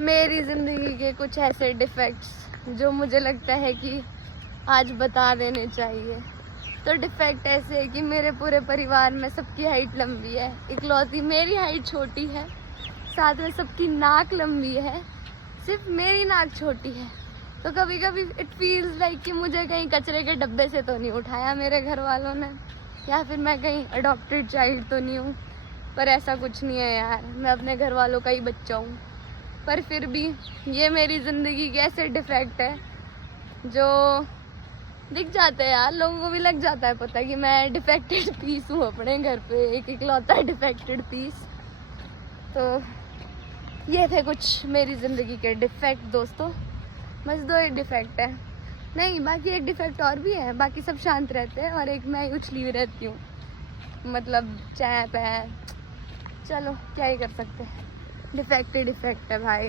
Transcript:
मेरी ज़िंदगी के कुछ ऐसे डिफेक्ट्स जो मुझे लगता है कि आज बता देने चाहिए। तो डिफेक्ट ऐसे है कि मेरे पूरे परिवार में सबकी हाइट लंबी है, इकलौती मेरी हाइट छोटी है। साथ में सबकी नाक लंबी है, सिर्फ मेरी नाक छोटी है। तो कभी कभी इट फील्स लाइक कि मुझे कहीं कचरे के डब्बे से तो नहीं उठाया मेरे घर वालों ने, या फिर मैं कहीं अडॉप्टेड चाइल्ड तो नहीं हूँ। पर ऐसा कुछ नहीं है यार, मैं अपने घर वालों का ही बच्चा हूँ। पर फिर भी ये मेरी ज़िंदगी के ऐसे डिफेक्ट है जो दिख जाते हैं यार, लोगों को भी लग जाता है पता कि मैं डिफेक्टेड पीस हूँ अपने घर पे, एक इकलौता डिफेक्टेड पीस। तो ये थे कुछ मेरी ज़िंदगी के डिफेक्ट दोस्तों। बस 2 ही डिफेक्ट है, नहीं बाकी एक डिफेक्ट और भी है। बाकी सब शांत रहते हैं और एक मैं उछली हुई रहती हूँ, मतलब चैप है। चलो क्या ही कर सकते हैं, डिफेक्ट ही डिफेक्ट है भाई।